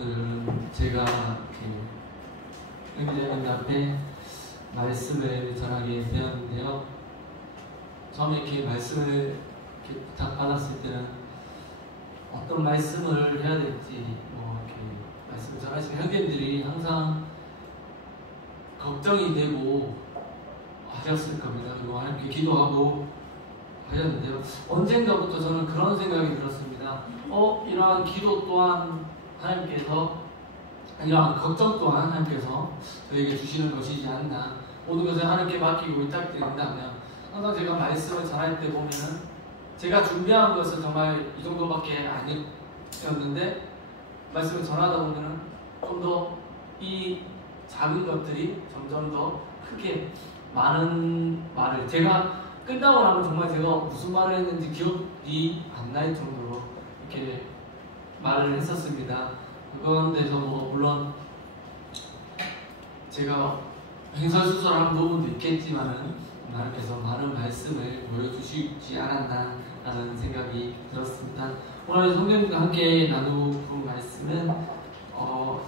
오늘은 제가 은혜자님 앞에 말씀을 전하게 되었는데요. 처음에 이렇게 말씀을 이렇게 부탁받았을 때는 어떤 말씀을 해야 될지 이렇게 말씀을 전하시는 형제님들이 항상 걱정이 되고 하셨을 겁니다. 그리고 하나님께 기도하고 하셨는데요. 언젠가부터 저는 그런 생각이 들었습니다. 이러한 기도 또한 하나님께서, 이러한 걱정 또한 하나님께서 저에게 주시는 것이지 않나. 모든 것을 하나님께 맡기고 의탁드린다면, 항상 제가 말씀을 전할 때 보면은 제가 준비한 것은 정말 이 정도밖에 아니었는데, 말씀을 전하다 보면은 좀 더 이 작은 것들이 점점 더 크게 많은 말을, 제가 끝나고 나면 정말 제가 무슨 말을 했는지 기억이 안 날 정도로 이렇게 말을 했었습니다. 그건 데서도 물론 제가 횡설수설한 부분도 있겠지만은 하나님께서 많은 말씀을 보여주시지 않았나 라는 생각이 들었습니다. 오늘 성경과 함께 나누는 말씀은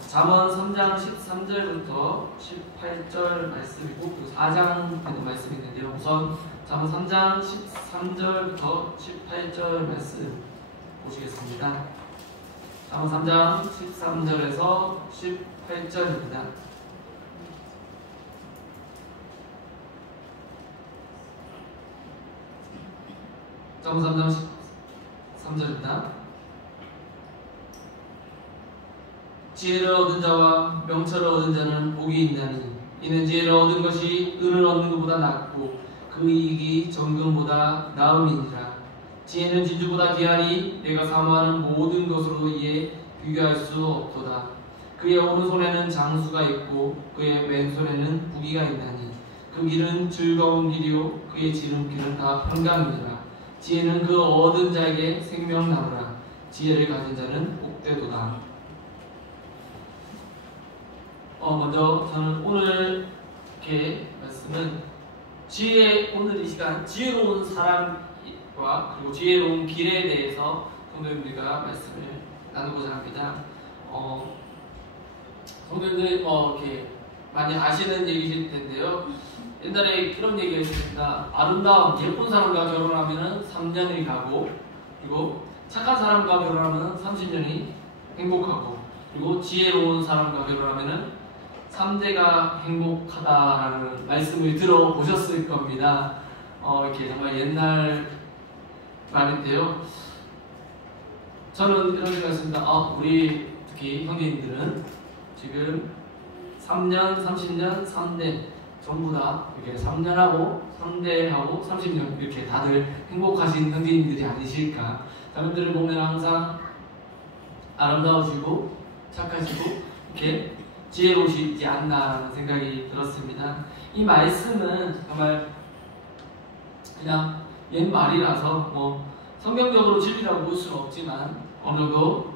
잠언 3장 13절부터 18절 말씀이고, 그 4장 되는 말씀이 있는데요. 우선 잠언 3장 13절부터 18절 말씀 보시겠습니다. 잠언 3장 13절에서 18절입니다. 잠언 3장 13절입니다. 지혜를 얻은 자와 명철을 얻은 자는 복이 있나니, 이는 지혜를 얻은 것이 은을 얻는 것보다 낫고 그 이익이 정금보다 나음이니라. 지혜는 진주보다 귀하니 내가 사모하는 모든 것으로 이에 비교할 수 없도다. 그의 오른손에는 장수가 있고 그의 왼손에는 부귀가 있나니, 그 길은 즐거운 길이요 그의 지름길은 다 평강이니라. 지혜는 그 얻은 자에게 생명나무라. 지혜를 가진 자는 복되도다. 먼저 저는 오늘 이렇게 말씀은 오늘 이 시간 지혜로운 사람과 그리고 지혜로운 길에 대해서 성도님들과 말씀을 나누고자 합니다. 성도님들 이렇게 많이 아시는 얘기실 텐데요. 옛날에 그런 얘기가 있습니다. 아름다운 예쁜 사람과 결혼하면 3년이 가고, 그리고 착한 사람과 결혼하면 30년이 행복하고, 그리고 지혜로운 사람과 결혼하면 3대가 행복하다라는 말씀을 들어보셨을 겁니다. 이렇게 정말 옛날 말인데요. 저는 이런 생각을 했습니다. 우리 특히 형제님들은 지금 3년, 30년, 3대 전부 다 이렇게 3년하고 3대하고 30년 이렇게 다들 행복하신 형제님들이 아니실까. 자매들을 보면 항상 아름다우시고 착하시고 이렇게 지혜로우시지 않나라는 생각이 들었습니다. 이 말씀은 정말 그냥 옛 말이라서 성경적으로 진리라고 볼 수는 없지만 어느 정도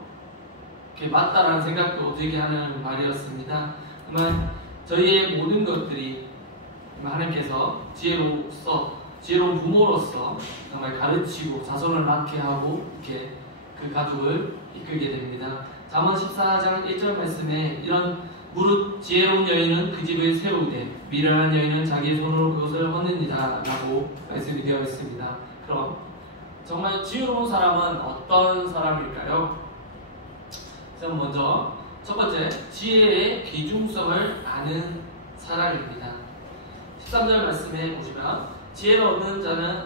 이렇게 맞다라는 생각도 들게 하는 말이었습니다. 정말 저희의 모든 것들이 하나님께서 지혜로운 부모로서 정말 가르치고 자손을 낳게 하고 이렇게 그 가족을 이끌게 됩니다. 잠언 14장 1절 말씀에 이런 무릇 지혜로운 여인은 그 집을 세우되 미련한 여인은 자기 손으로 그것을 허느니라 라고 말씀이 되어 있습니다. 그럼 정말 지혜로운 사람은 어떤 사람일까요? 그래서 먼저 첫 번째, 지혜의 귀중성을 아는 사람입니다. 13절 말씀에 보시면 지혜를 얻는 자는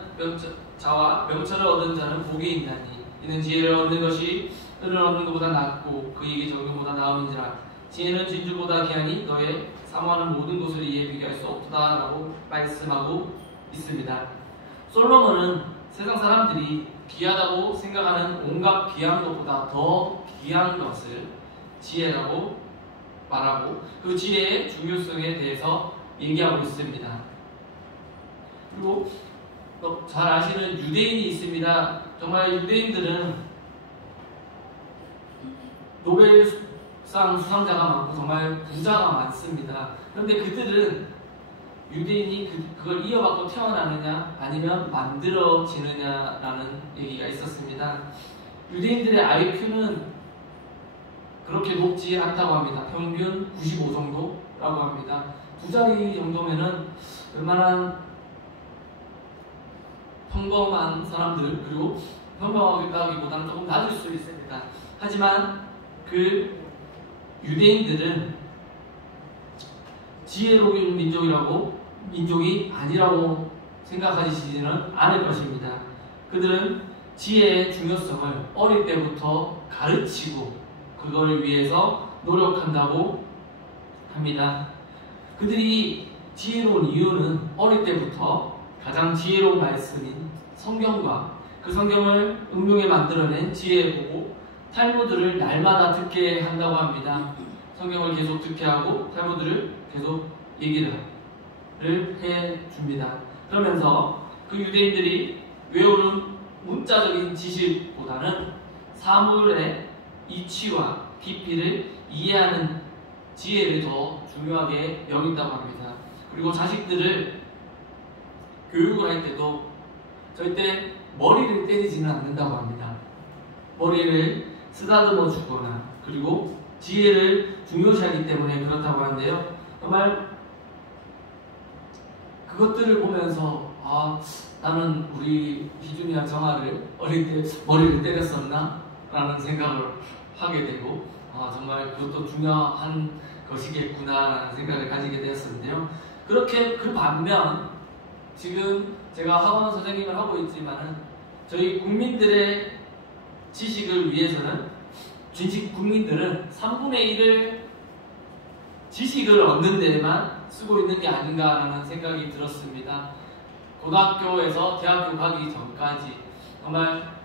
자와 명철을 얻은 자는 복이 있나니, 이는 지혜를 얻는 것이 은을 얻는 것보다 낫고 그 이익이 정금보다 나음이니라. 지혜는 진주보다 귀하니 너의 사모하는 모든 것을 이에 비교할 수 없다 라고 말씀하고 있습니다. 솔로몬은 세상 사람들이 귀하다고 생각하는 온갖 귀한 것보다 더 귀한 것을 지혜라고 말하고, 그 지혜의 중요성에 대해서 얘기하고 있습니다. 그리고 잘 아시는 유대인이 있습니다. 정말 유대인들은 노벨상 수상자가 많고 정말 부자가 많습니다. 그런데 그들은 유대인이 그걸 이어받고 태어나느냐 아니면 만들어지느냐라는 얘기가 있었습니다. 유대인들의 IQ는 그렇게 높지 않다고 합니다. 평균 95 정도라고 합니다. 두 자리 정도면은 웬만한 평범한 사람들, 그리고 평범하기보다는 조금 낮을 수 있습니다. 하지만 그 유대인들은 지혜로운 민족이 아니라고 생각하시지는 않을 것입니다. 그들은 지혜의 중요성을 어릴 때부터 가르치고 그걸 위해서 노력한다고 합니다. 그들이 지혜로운 이유는 어릴 때부터 가장 지혜로운 말씀인 성경과 그 성경을 응용해 만들어낸 지혜를 보고 탈무드를 날마다 듣게 한다고 합니다. 성경을 계속 듣게 하고 탈무드를 계속 얘기를 해줍니다. 그러면서 그 유대인들이 외우는 문자적인 지식보다는 사물의 이치와 깊이를 이해하는 지혜를 더 중요하게 여긴다고 합니다. 그리고 자식들을 교육을 할 때도 절대 머리를 때리지는 않는다고 합니다. 머리를 쓰다듬어 주거나 그리고 지혜를 중요시하기 때문에 그렇다고 하는데요. 정말 그것들을 보면서 나는 우리 희준이와 정아를 어릴 때 머리를 때렸었나? 라는 생각을 하게 되고 정말 그것도 중요한 것이겠구나 라는 생각을 가지게 되었는데요. 그렇게 그 반면 지금 제가 학원 선생님을 하고 있지만은 저희 국민들의 지식을 위해서는 국민들은 3분의 1을 지식을 얻는 데에만 쓰고 있는 게 아닌가라는 생각이 들었습니다. 고등학교에서 대학교 가기 전까지 정말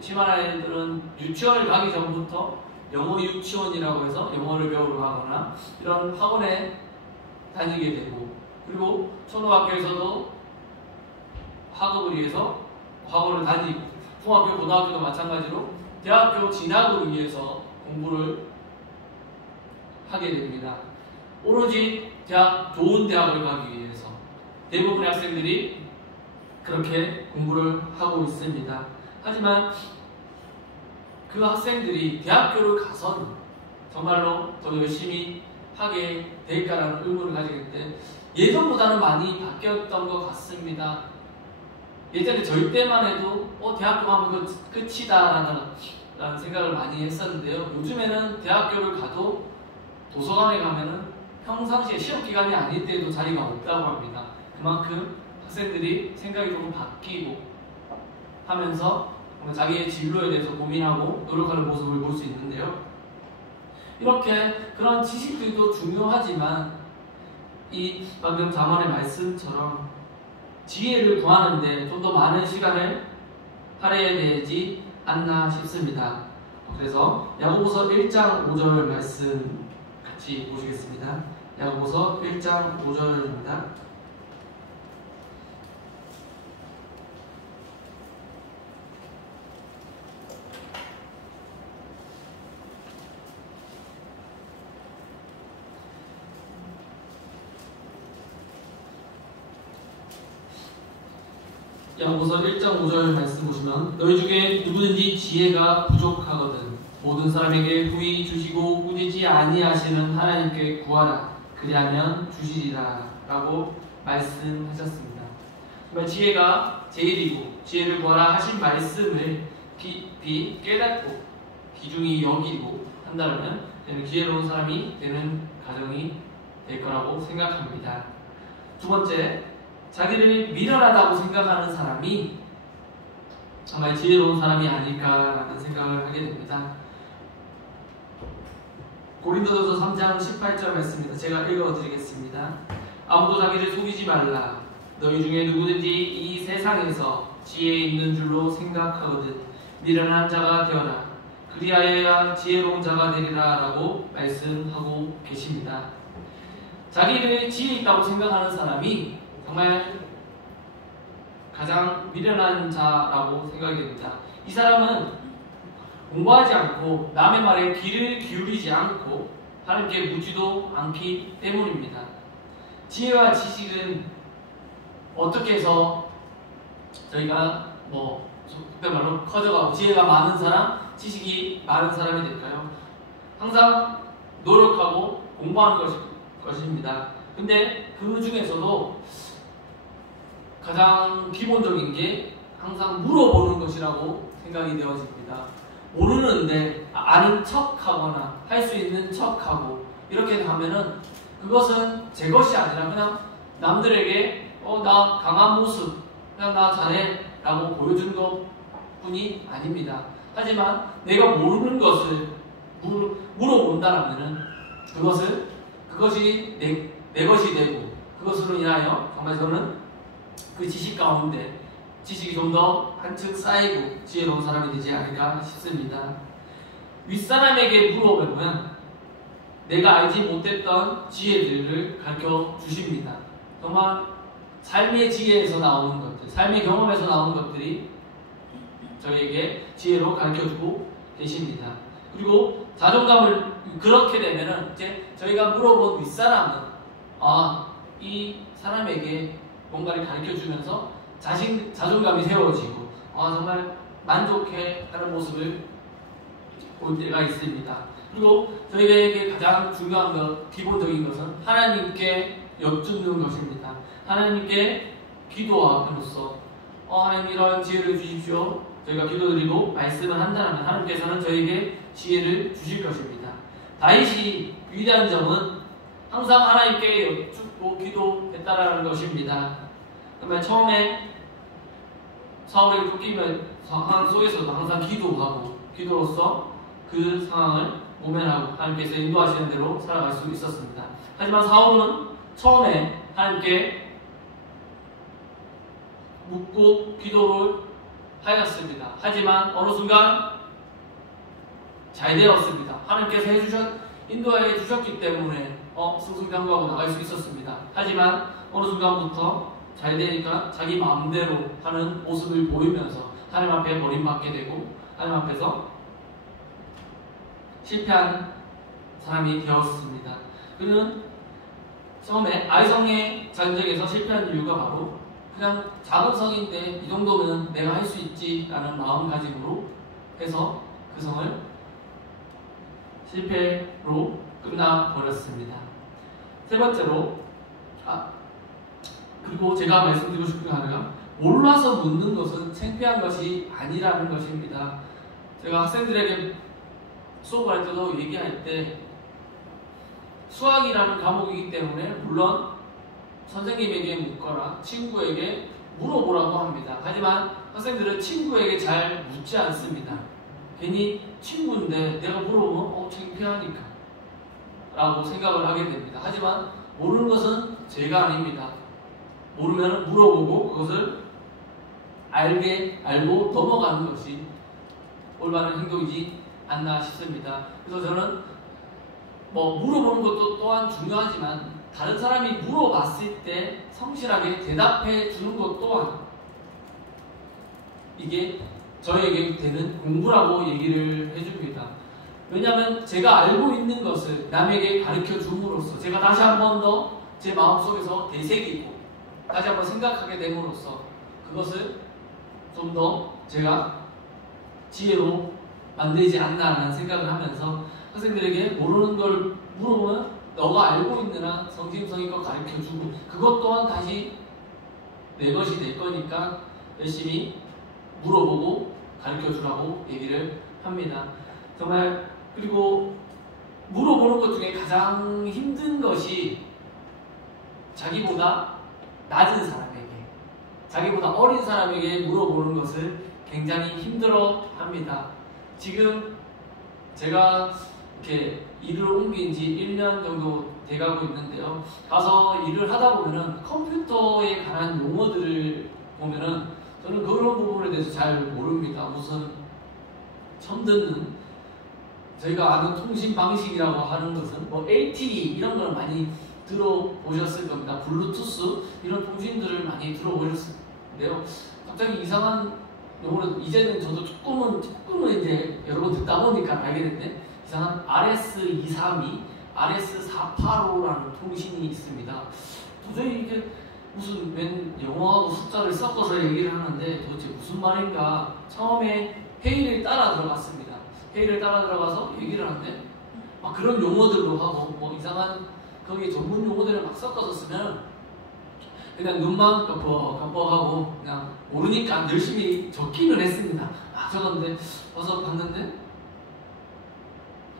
심한 아이들은 유치원을 가기 전부터 영어 유치원이라고 해서 영어를 배우러 가거나 이런 학원에 다니게 되고, 그리고 초등학교에서도 학업을 위해서 학원을 다니고, 중학교, 고등학교도 마찬가지로 대학교 진학을 위해서 공부를 하게 됩니다. 오로지 좋은 대학을 가기 위해서 대부분의 학생들이 그렇게 공부를 하고 있습니다. 하지만 그 학생들이 대학교를 가서는 정말로 더 열심히 하게 될까라는 의문을 가지는데 예전보다는 많이 바뀌었던 것 같습니다. 예전에 저희 때만 해도 대학교 가면 끝이다 라는 생각을 많이 했었는데요. 요즘에는 대학교를 가도 도서관에 가면은 평상시에 시험 기간이 아닐 때도 자리가 없다고 합니다. 그만큼 학생들이 생각이 조금 바뀌고 하면서 자기의 진로에 대해서 고민하고 노력하는 모습을 볼 수 있는데요. 이렇게 그런 지식들도 중요하지만 이 방금 잠언의 말씀처럼 지혜를 구하는데 좀 더 많은 시간을 할애해야 되지 않나 싶습니다. 그래서 야고보서 1장 5절 말씀 같이 보시겠습니다. 야고보서 1장 5절입니다. 야고보서 1장 5절 말씀 보시면 너희 중에 누구든지 지혜가 부족하거든 모든 사람에게 후히 주시고 꾸짖지 아니하시는 하나님께 구하라 그리하면 주시리라 라고 말씀하셨습니다. 정말 지혜가 제일이고 지혜를 구하라 하신 말씀을 깊이 깨닫고 귀중히 여기고 한다면 저는 지혜로운 사람이 되는 가정이 될 거라고 생각합니다. 두 번째, 자기를 미련하다고 생각하는 사람이 정말 지혜로운 사람이 아닐까라는 생각을 하게 됩니다. 고린도전서 3장 18절 말씀입니다. 제가 읽어드리겠습니다. 아무도 자기를 속이지 말라. 너희 중에 누구든지 이 세상에서 지혜 있는 줄로 생각하거든 미련한 자가 되어라. 그리하여야 지혜로운 자가 되리라 라고 말씀하고 계십니다. 자기를 지혜 있다고 생각하는 사람이 정말 가장 미련한 자라고 생각이 됩니다. 이 사람은 공부하지 않고 남의 말에 귀를 기울이지 않고 하나님께 묻지도 않기 때문입니다. 지혜와 지식은 어떻게 해서 저희가 그때 말로 커져가고 지혜가 많은 사람, 지식이 많은 사람이 될까요? 항상 노력하고 공부하는 것입니다. 근데 그 중에서도 가장 기본적인 게 항상 물어보는 것이라고 생각이 되어집니다. 모르는데 아는 척하거나 할 수 있는 척하고 이렇게 하면은 그것은 제 것이 아니라 그냥 남들에게 나 강한 모습, 그냥 나 잘해 라고 보여준 것 뿐이 아닙니다. 하지만 내가 모르는 것을 물어본다라면은 그것이 내 것이 되고 그것으로 인하여 정말 저는 그 지식 가운데 지식이 좀 더 한층 쌓이고 지혜로운 사람이 되지 않을까 싶습니다. 윗사람에게 물어보면 내가 알지 못했던 지혜들을 가르쳐 주십니다. 정말 삶의 지혜에서 나오는 것들, 삶의 경험에서 나오는 것들이 저희에게 지혜로 가르쳐 주고 계십니다. 그리고 자존감을 그렇게 되면은 이제 저희가 물어본 윗사람은 이 사람에게 뭔가를 가르쳐 주면서 자존감이 세워지고 정말 만족해 하는 모습을 볼 때가 있습니다. 그리고 저희에게 가장 중요한 것, 기본적인 것은 하나님께 여쭙는 것입니다. 하나님께 기도함으로써 하나님 이러한 지혜를 주십시오. 저희가 기도드리고 말씀을 한다면 하나님께서는 저에게 지혜를 주실 것입니다. 다윗이 위대한 점은 항상 하나님께 여쭙고 기도했다라는 것입니다. 그러면 처음에 사울에게 쫓기는 상황 속에서도 항상 기도하고 기도로서 그 상황을 모면하고 하나님께서 인도하시는 대로 살아갈 수 있었습니다. 하지만 사울은 처음에 하나님께 묻고 기도를 하였습니다. 하지만 어느 순간 잘 되었습니다. 하나님께서 인도해 주셨기 때문에 승승장구하고 나갈 수 있었습니다. 하지만 어느 순간부터 잘 되니까 자기 마음대로 하는 모습을 보이면서 하나님 앞에 버림받게 되고 하나님 앞에서 실패한 사람이 되었습니다. 그는 처음에 아이성의 전쟁에서 실패한 이유가 바로 그냥 작은 성인데 이 정도면 내가 할 수 있지 라는 마음가짐으로 해서 그 성을 실패로 끝나버렸습니다. 세 번째로 그리고 제가 말씀드리고 싶은 게 하나가 몰라서 묻는 것은 창피한 것이 아니라는 것입니다. 제가 학생들에게 수업을 할 때도 얘기할 때 수학이라는 과목이기 때문에 물론 선생님에게 묻거나 친구에게 물어보라고 합니다. 하지만 학생들은 친구에게 잘 묻지 않습니다. 괜히 친구인데 내가 물어보면 창피하니까 라고 생각을 하게 됩니다. 하지만 모르는 것은 죄가 아닙니다. 모르면 물어보고 그것을 알고 넘어가는 것이 올바른 행동이지 않나 싶습니다. 그래서 저는 물어보는 것도 또한 중요하지만 다른 사람이 물어봤을 때 성실하게 대답해 주는 것 또한 이게 저에게 되는 공부라고 얘기를 해줍니다. 왜냐하면 제가 알고 있는 것을 남에게 가르쳐 줌으로써 제가 다시 한 번 더 제 마음속에서 되새기고 다시 한번 생각하게 됨으로써 그것을 좀 더 제가 지혜로 만들지 않나라는 생각을 하면서 학생들에게 모르는 걸 물어보면 너가 알고 있는 한 성심성의껏 가르쳐주고 그것 또한 다시 내 것이 될 거니까 열심히 물어보고 가르쳐주라고 얘기를 합니다. 정말 그리고 물어보는 것 중에 가장 힘든 것이 자기보다 낮은 사람에게 자기보다 어린 사람에게 물어보는 것을 굉장히 힘들어 합니다. 지금 제가 이렇게 일을 옮긴 지 1년 정도 돼가고 있는데요. 가서 일을 하다 보면은 컴퓨터에 관한 용어들을 보면은 저는 그런 부분에 대해서 잘 모릅니다. 우선 처음 듣는 저희가 아는 통신 방식이라고 하는 것은 LTE 이런 걸 많이 들어보셨을 겁니다. 블루투스 이런 통신들을 많이 들어보셨는데요. 갑자기 이상한 용어로 이제는 저도 조금은 이제 여러 번 듣다 보니까 알게 됐는데 이상한 RS232, RS485라는 통신이 있습니다. 도저히 이게 무슨 영어하고 숫자를 섞어서 얘기를 하는데 도대체 무슨 말인가 처음에 회의를 따라 들어갔습니다. 회의를 따라 들어가서 얘기를 하는데 막 그런 용어들로 하고 뭐 이상한 거기 전문 용어들을 막 섞어서 쓰면 그냥 눈만 깜빡하고 그냥 모르니까 열심히 적기는 했습니다. 적었는데 와서 봤는데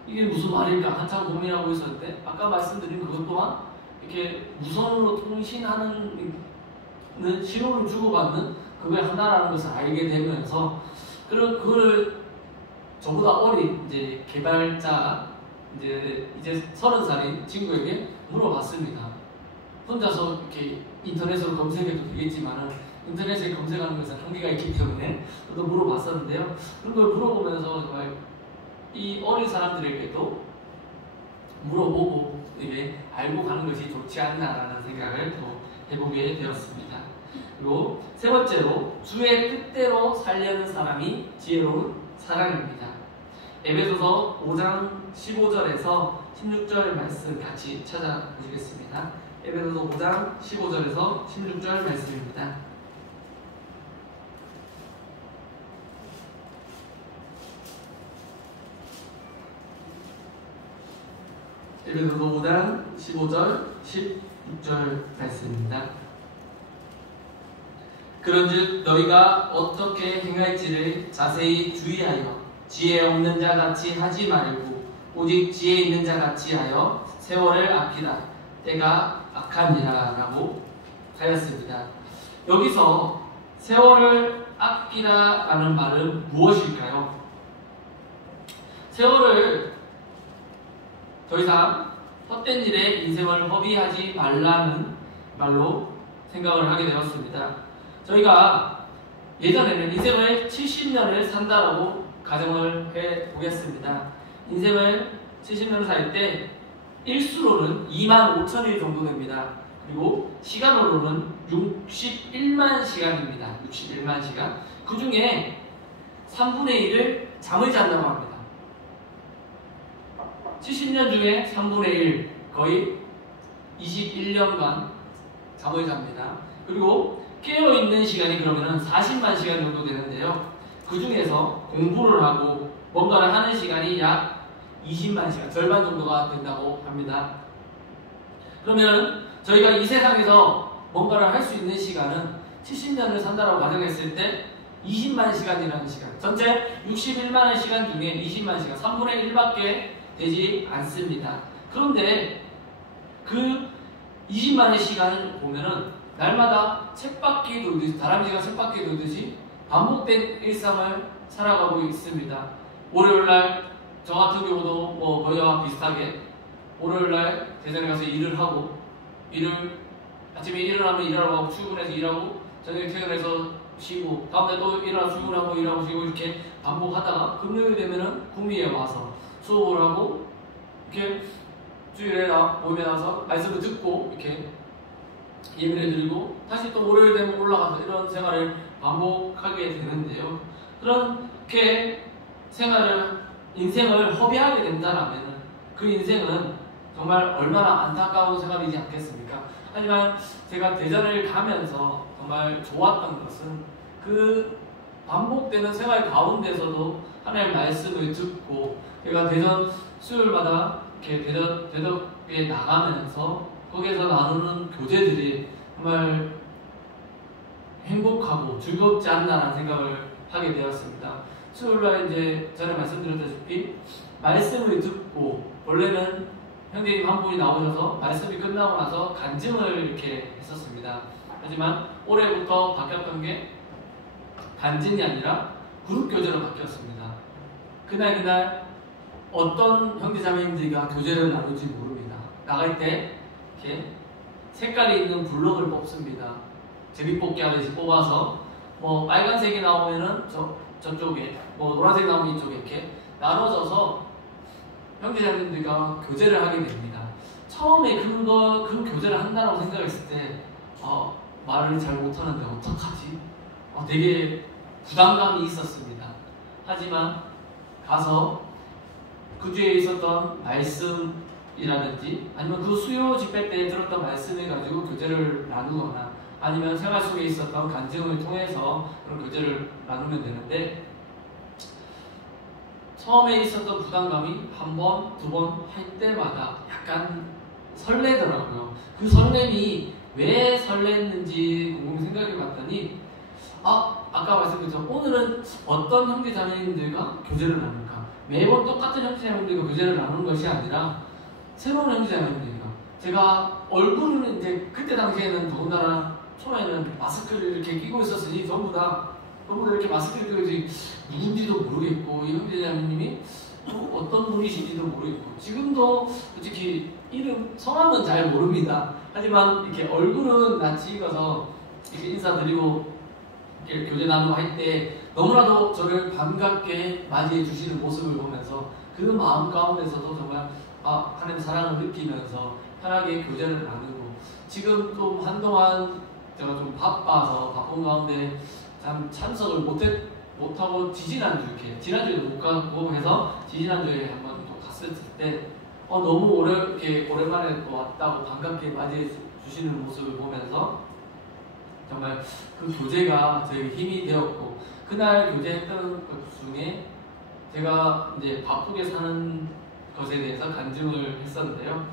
이게 무슨 말일까 한참 고민하고 있었는데 아까 말씀드린 그것 또한 이렇게 무선으로 통신하는 신호를 주고받는 그게 하나라는 것을 알게 되면서 그걸 저보다 어린 이제 개발자 이제 30살인 친구에게 물어봤습니다. 혼자서 이렇게 인터넷으로 검색해도 되겠지만은 인터넷에 검색하는 것은 한계가 있기 때문에 저도 물어봤었는데요. 그런 걸 물어보면서 정말 이 어린 사람들에게도 물어보고 이게 알고 가는 것이 좋지 않나라는 생각을 또 해보게 되었습니다. 그리고 세 번째로 주의 뜻대로 살려는 사람이 지혜로운 사람입니다. 에베소서 5장 15절에서 16절 말씀 같이 찾아보시겠습니다. 에베소서 5장 15절에서 16절 말씀입니다. 에베소서 5장 15절 16절 말씀입니다. 그런즉 너희가 어떻게 행할지를 자세히 주의하여 지혜 없는 자 같이 하지 말고 오직 지혜 있는 자 같이 하여 세월을 아끼라. 때가 악하니라 라고 하였습니다. 여기서 세월을 아끼라 라는 말은 무엇일까요? 세월을 더 이상 헛된 일에 인생을 허비하지 말라는 말로 생각을 하게 되었습니다. 저희가 예전에는 인생을 70년을 산다라고 가정을 해보겠습니다. 인생을 70년을 살 때 일수로는 25,000일 정도 됩니다. 그리고 시간으로는 61만 시간입니다. 61만 시간. 그 중에 3분의 1을 잠을 잔다고 합니다. 70년 중에 3분의 1, 거의 21년간 잠을 잡니다. 그리고 깨어있는 시간이 그러면 40만 시간 정도 되는데요. 그 중에서 공부를 하고 뭔가를 하는 시간이 약 20만 시간, 절반 정도가 된다고 합니다. 그러면 저희가 이 세상에서 뭔가를 할 수 있는 시간은 70년을 산다고 가정했을 때 20만 시간이라는 시간, 전체 61만의 시간 중에 20만 시간, 3분의 1밖에 되지 않습니다. 그런데 그 20만의 시간을 보면은 날마다 쳇바퀴 돌듯이, 다람쥐가 쳇바퀴 돌듯이 반복된 일상을 살아가고 있습니다. 월요일날 저 같은 경우도 뭐 거의와 비슷하게 월요일날 대전에 가서 일을 하고, 아침에 일어나면 일하러 가고, 출근해서 일하고, 저녁에 퇴근해서 쉬고, 다음날 또 일어나서 출근하고 일하고 쉬고, 이렇게 반복하다가 금요일 되면은 구미에 와서 수업을 하고, 이렇게 주일에 모임에 나와서 말씀을 듣고 이렇게 예배를 드리고, 다시 또 월요일 되면 올라가서 이런 생활을 반복하게 되는데요. 그렇게 인생을 허비하게 된다라면 그 인생은 정말 얼마나 안타까운 생활이지 않겠습니까? 하지만 제가 대전을 가면서 정말 좋았던 것은 그 반복되는 생활 가운데서도 하나님의 말씀을 듣고, 제가 대전 수요일마다 이렇게 대덕에 나가면서 거기에서 나누는 교제들이 정말 행복하고 즐겁지 않나라는 생각을 하게 되었습니다. 수요일날 이제 전에 말씀드렸다시피 말씀을 듣고, 원래는 형제님 한 분이 나오셔서 말씀이 끝나고 나서 간증을 이렇게 했었습니다. 하지만 올해부터 바뀌었던 게 간증이 아니라 그룹 교제로 바뀌었습니다. 그날 어떤 형제자매님들과 교제를 나눌지 모릅니다. 나갈 때 이렇게 색깔이 있는 블록을 뽑습니다. 제비뽑기 하듯이 뽑아서 뭐 빨간색이 나오면은 저쪽에, 뭐 노란색이 나오면 이쪽에 이렇게 나눠져서 형제자매님들과 교제를 하게 됩니다. 처음에 그 교제를 한다고 생각했을 때 말을 잘 못하는데 어떡하지? 되게 부담감이 있었습니다. 하지만 가서 그 주에 있었던 말씀이라든지 아니면 그 수요 집회 때 들었던 말씀을 가지고 교제를 나누거나 아니면 생활 속에 있었던 간증을 통해서 그런 교제를 나누면 되는데, 처음에 있었던 부담감이 한 번, 두 번 할 때마다 약간 설레더라고요. 그 설렘이 왜 설렜는지 곰곰이 생각해 봤더니 아까 말씀드렸죠. 오늘은 어떤 형제 자매님들과 교제를 나눌까? 매번 똑같은 형제 자매님들과 교제를 나누는 것이 아니라 새로운 형제 자매님들과 제가 얼굴은 이제 그때 당시에는 더군다나 처음에는 마스크를 이렇게 끼고 있었으니 전부 다 이렇게 마스크를 끼고 누군지도 모르겠고 이 형제 자매님이 어떤 분이신지도 모르겠고 지금도 솔직히 이름 성함은 잘 모릅니다. 하지만 이렇게 얼굴은 낯이 익어서 이렇게 인사드리고 이렇게 교제 나누고 할 때 너무나도 저를 반갑게 맞이해 주시는 모습을 보면서 그 마음 가운데서도 정말 하나님 사랑을 느끼면서 편하게 교제를 나누고 지금 좀 한동안 제가 좀 바빠서 바쁜 가운데 참 참석을 못하고 지난주에도 못 가고 해서 지난주에 한번 또 갔을 때 너무 이렇게 오랜만에 또 왔다고 반갑게 맞이해 주시는 모습을 보면서 정말 그 교제가 저에게 힘이 되었고 그날 교제했던 것 중에 제가 이제 바쁘게 사는 것에 대해서 간증을 했었는데요.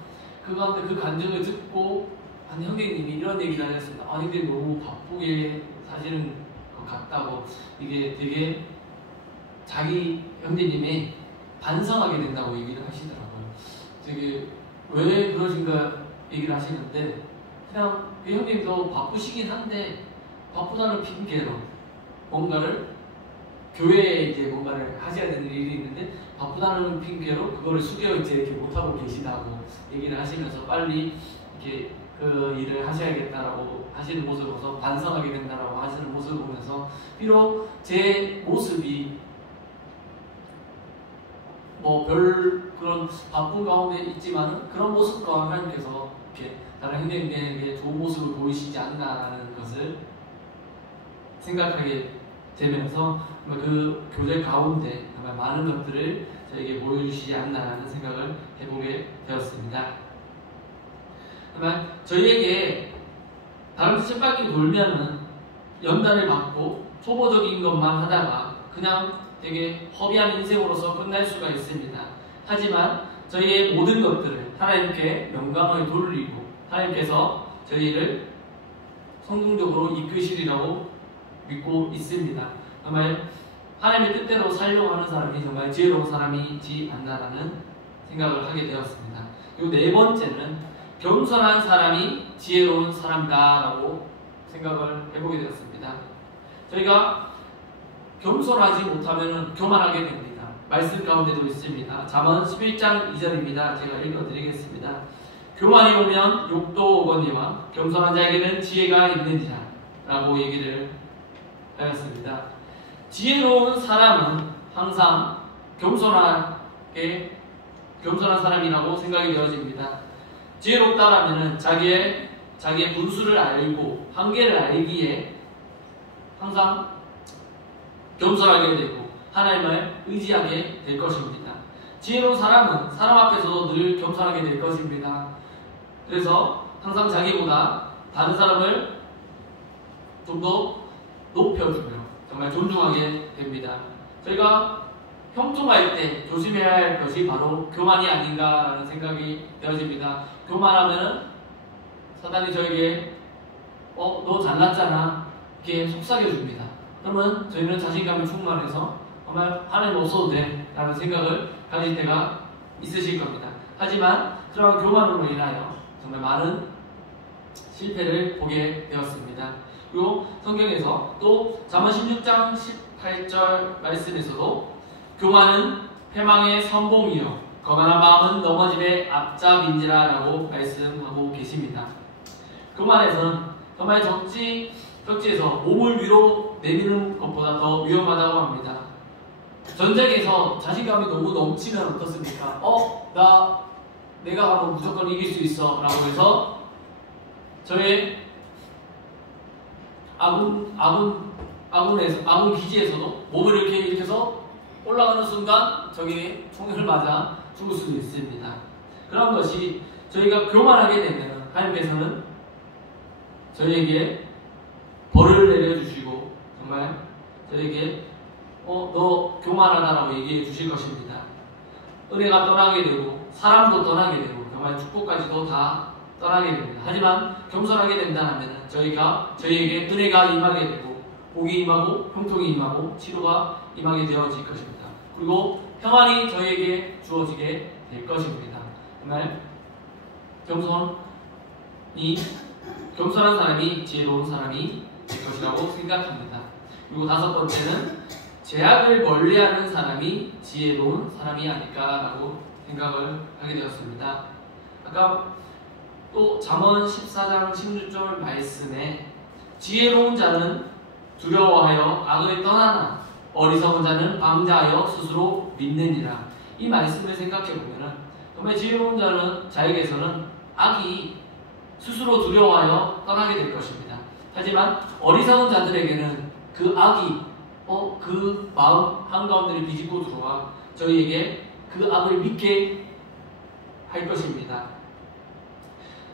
그 가운데 그 간증을 듣고 한 형제님이 이런 얘기를 하셨습니다. 근데 너무 바쁘게 사시는 것 같다고 이게 되게 자기 형제님이 반성하게 된다고 얘기를 하시더라고요. 되게 왜 그러신가 얘기를 하시는데 그냥 그 형님도 바쁘시긴 한데 바쁘다는 핑계로 뭔가를 교회에 이제 뭔가를 하셔야 되는 일이 있는데 바쁘다는 핑계로 그거를 숙여 이제 이렇게 못하고 계시다고 얘기를 하시면서 빨리 이렇게 그 일을 하셔야겠다라고 하시는 모습을 보면서 반성하게 된다라고 하시는 모습을 보면서 비록 제 모습이 뭐 별 그런 바쁜 가운데 있지만은 그런 모습과 하나님께서 이렇게 다른 형제님에게 좋은 모습을 보이시지 않나라는 것을 생각하게 되면서 그 교제 가운데 정말 많은 것들을 저에게 보여주시지 않나라는 생각을 해보게 되었습니다. 정말 저희에게 다른 쳇바퀴 돌면은 연단을 받고 초보적인 것만 하다가 그냥 되게 허비한 인생으로서 끝날 수가 있습니다. 하지만 저희의 모든 것들을 하나님께 영광을 돌리고 하나님께서 저희를 성공적으로 이끄시리라고 믿고 있습니다. 정말 하나님의 뜻대로 살려고 하는 사람이 정말 지혜로운 사람이지 않나라는 생각을 하게 되었습니다. 그리고 네 번째는 겸손한 사람이 지혜로운 사람이다라고 생각을 해보게 되었습니다. 저희가 겸손하지 못하면 교만하게 됩니다. 말씀 가운데도 있습니다. 잠언 11장 2절입니다. 제가 읽어드리겠습니다. 교만이 오면 욕도 오거니와 겸손한 자에게는 지혜가 있는지라 라고 얘기를 하였습니다. 지혜로운 사람은 항상 겸손한 사람이라고 생각이 되어집니다. 지혜롭다라면 자기의 분수를 알고 한계를 알기에 항상 겸손하게 되고 하나님을 의지하게 될 것입니다. 지혜로운 사람은 사람 앞에서도 늘 겸손하게 될 것입니다. 그래서 항상 자기보다 다른 사람을 좀 더 높여주며 정말 존중하게 됩니다. 저희가 형통할 때 조심해야 할 것이 바로 교만이 아닌가라는 생각이 되어집니다. 교만하면은 사단이 저에게 너 잘났잖아 이렇게 속삭여줍니다. 그러면 저희는 자신감이 충만해서 정말 하나님 없어도 돼 라는 생각을 가질 때가 있으실 겁니다. 하지만 그러한 교만으로 인하여 정말 많은 실패를 보게 되었습니다. 그리고 성경에서 또 잠언 16장 18절 말씀에서도 교만은 패망의 선봉이요 거만한 마음은 넘어짐의 앞잡인지라 라고 말씀하고 계십니다. 교만에서는 정말 적지에서 몸을 위로 내미는 것보다 더 위험하다고 합니다. 전쟁에서 자신감이 너무 넘치면 어떻습니까? 내가 하면 무조건 이길 수 있어 라고 해서 저의 아군 기지에서도 몸을 이렇게 일으켜서 올라가는 순간 저기 총을 맞아 죽을 수도 있습니다. 그런 것이 저희가 교만하게 되면 하나님께서는 저희에게 벌을 내려주시고 정말 저희에게 너 교만하다라고 얘기해 주실 것입니다. 은혜가 떠나게 되고 사람도 떠나게 되고 정말 축복까지도 다 떠나게 됩니다. 하지만 겸손하게 된다면 저희에게 은혜가 임하게 되고 복이 임하고 형통이 임하고 치료가 임하게 되어질 것입니다. 그리고 평안이 저희에게 주어지게 될 것입니다. 정말 겸손한 사람이 지혜로운 사람이 될 것이라고 생각합니다. 그리고 다섯 번째는 죄악을 멀리하는 사람이 지혜로운 사람이 아닐까라고 생각을 하게 되었습니다. 아까 또 잠언 14장 16절 말씀에 지혜로운 자는 두려워하여 악을 떠나나 어리석은 자는 방자하여 스스로 믿느니라. 이 말씀을 생각해 보면은 정말 지혜로운 자에게서는 악이 스스로 두려워하여 떠나게 될 것입니다. 하지만 어리석은 자들에게는 그 악이 그 마음 한가운데를 비집고 들어와 저희에게 그 악을 믿게 할 것입니다.